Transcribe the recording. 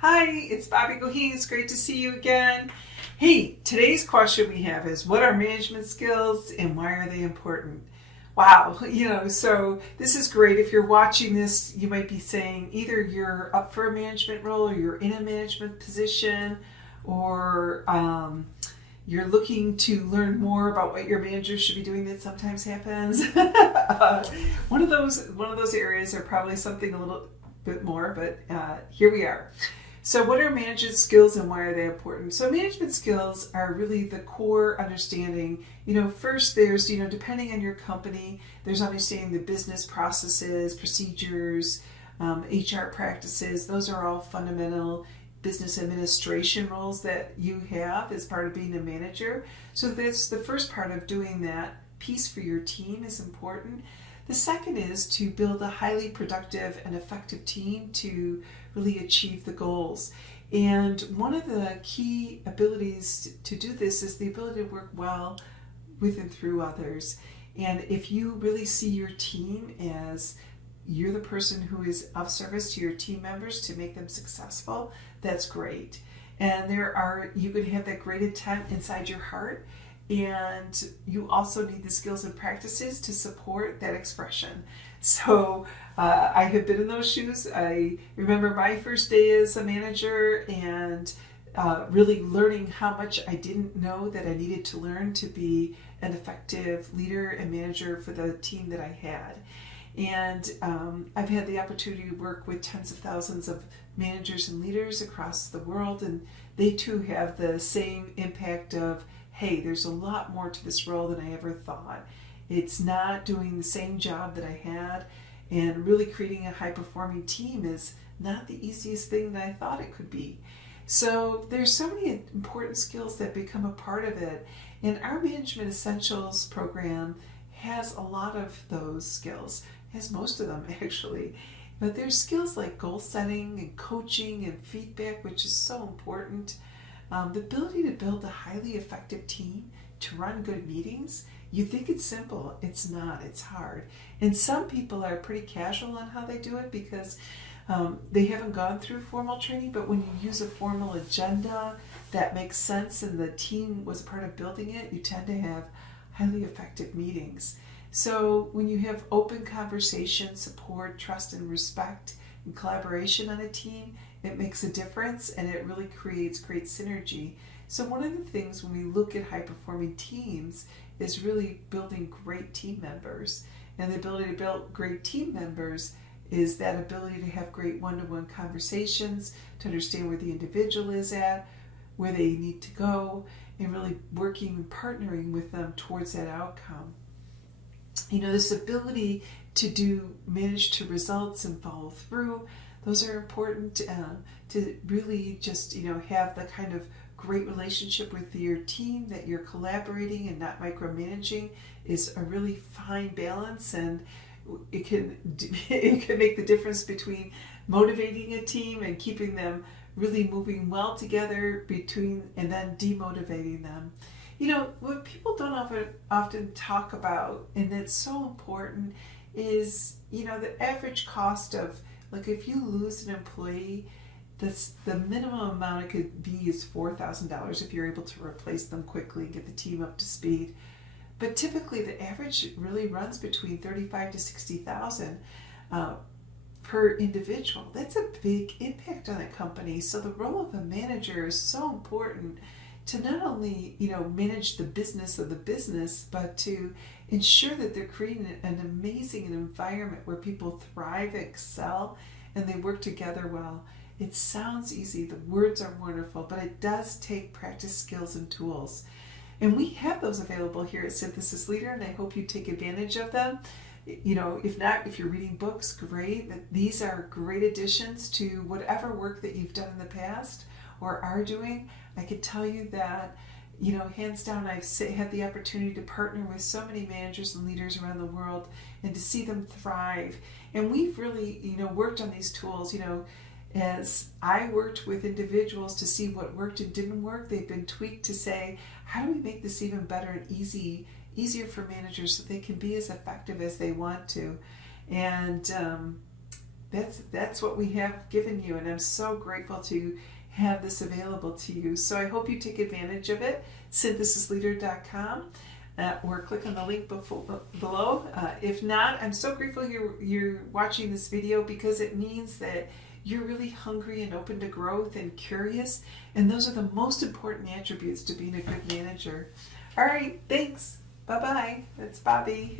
Hi, it's Bobbie Goheen. It's great to see you again. Hey, today's question we have is, what are management skills and why are they important? Wow, so this is great. If you're watching this, you might be saying either you're up for a management role or you're in a management position, or you're looking to learn more about what your manager should be doing. That sometimes happens. One of those areas are probably something a little bit more, but here we are. So what are management skills and why are they important? So management skills are really the core understanding. First there's, depending on your company, there's understanding the business processes, procedures, HR practices. Those are all fundamental business administration roles that you have as part of being a manager. So that's the first part of doing that piece for your team is important. The second is to build a highly productive and effective team to really achieve the goals. And one of the key abilities to do this is the ability to work well with and through others. And if you really see your team as you're the person who is of service to your team members to make them successful, that's great. And you can have that great intent inside your heart, and you also need the skills and practices to support that expression. So I have been in those shoes. I remember my first day as a manager and really learning how much I didn't know that I needed to learn to be an effective leader and manager for the team that I had. And I've had the opportunity to work with tens of thousands of managers and leaders across the world, and they too have the same impact of, hey, there's a lot more to this role than I ever thought. It's not doing the same job that I had, and really creating a high-performing team is not the easiest thing that I thought it could be. So there's so many important skills that become a part of it, and our Management Essentials program has a lot of those skills, has most of them actually. But there's skills like goal setting and coaching and feedback, which is so important. The ability to build a highly effective team, to run good meetings. You think it's simple. It's not. It's hard. And some people are pretty casual on how they do it because they haven't gone through formal training, but when you use a formal agenda that makes sense and the team was part of building it, you tend to have highly effective meetings. So when you have open conversation, support, trust, and respect, and collaboration on a team, it makes a difference and it really creates great synergy. So one of the things when we look at high-performing teams is really building great team members. And the ability to build great team members is that ability to have great one-to-one conversations, to understand where the individual is at, where they need to go, and really working and partnering with them towards that outcome. This ability to manage to results and follow through, those are important to really just, have the kind of great relationship with your team that you're collaborating and not micromanaging is a really fine balance, and it can make the difference between motivating a team and keeping them really moving well together and then demotivating them. What people don't often talk about, and it's so important, is, the average cost of, like, if you lose an employee, the minimum amount it could be is $4,000 if you're able to replace them quickly and get the team up to speed. But typically the average really runs between $35,000 to $60,000 per individual. That's a big impact on a company. So the role of a manager is so important to not only, manage the business of the business, but to ensure that they're creating an amazing environment where people thrive, excel, and they work together well. It sounds easy, the words are wonderful, but it does take practice, skills, and tools. And we have those available here at Synthesis Leader, and I hope you take advantage of them. If not, if you're reading books, great. These are great additions to whatever work that you've done in the past or are doing. I could tell you that, hands down, I've had the opportunity to partner with so many managers and leaders around the world and to see them thrive. And we've really, worked on these tools, as I worked with individuals to see what worked and didn't work. They've been tweaked to say, how do we make this even better and easier for managers so they can be as effective as they want to? And that's what we have given you, and I'm so grateful to have this available to you. So I hope you take advantage of it. Synthesisleader.com. Or click on the link below. If not, I'm so grateful you're watching this video, because it means that you're really hungry and open to growth and curious, and those are the most important attributes to being a good manager. All right, thanks. Bye-bye. That's Bobbie.